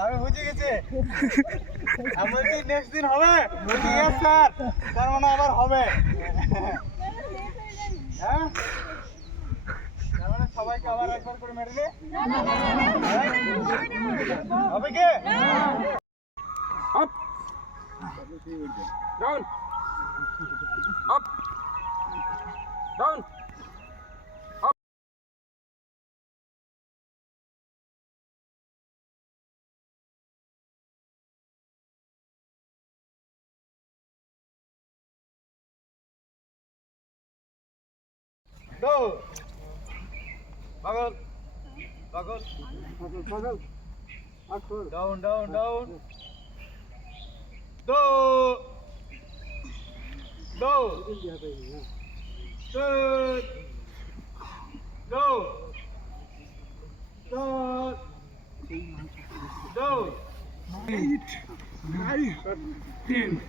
আমি বুঝে গেছি আমি বলছি নেক্সট দিন হবে স্যার তার মানে আবার হবে হ্যাঁ মানে সবাইকে আবার একবার করে মেরে হবে কি up, down, up, down. Go. Bagus. Bagus. Bagus. Bagus. Down, down, down. दो दो तीन दो चार दो eight. Nine. Ten.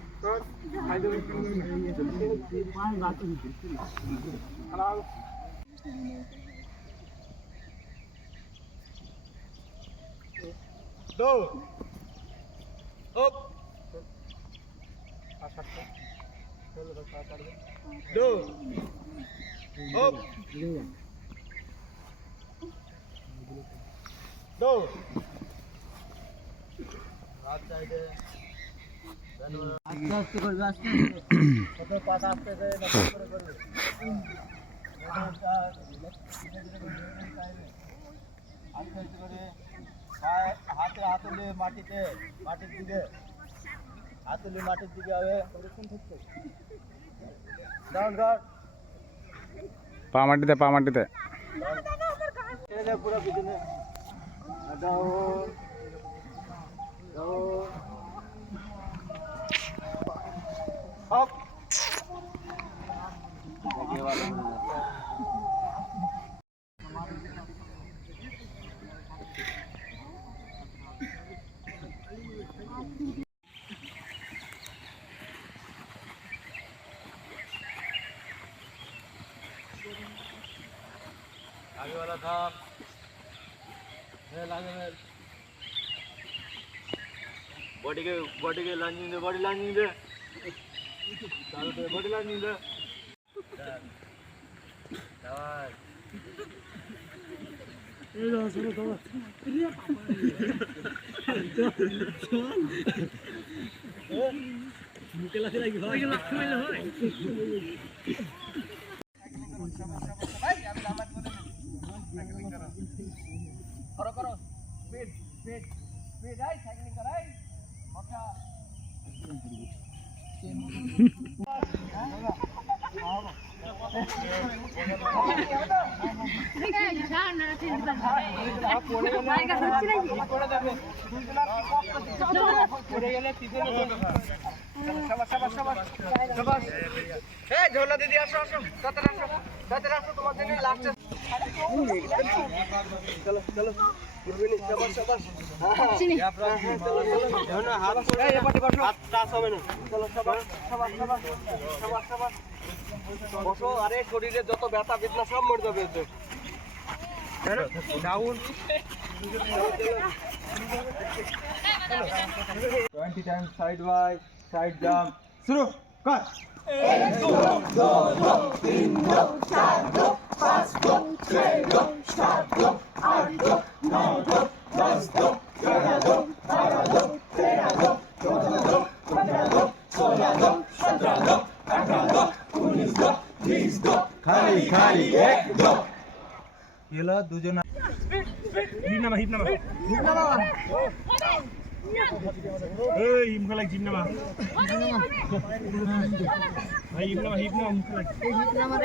Hello. Go. Up. আস্তে আস্তে করবে আস্তে আস্তে পাতা আস্তে করবে আস্তে আস্তে করে হাতে হাতুলে মাটিতে মাটির দিকে হাতুলে মাটির দিকে হবে ডাউন গার্ড পা মাটিতে পা মাটিতে। পুরো পিছনে। ডাউন ডাউন आगे वाला था। बॉडी के बॉडी के लांजिंग दे बॉडी लांजिंग दे। चालू दे बॉडी लांजिंग दे। ये जाओ सुनो तो प्रिय निकला से लगी भाई। लक्ष्मी है স্পিড আই সাইক্লিং করাই মশা ঝোলা দিদি, আসো আসো। তাড়াতাড়ি আসো তাড়াতাড়ি আসো, তোমার জন্য চলো চলো। শরীরে যত ব্যথা বেদনা সব মরে যাবে down side by side jump শুরু কর খালি খালি একদম এলো দুজন হিপ নামা হিপ নামা। এই হিপ নামা ভাই হিপ নামা হিপ নামা আমার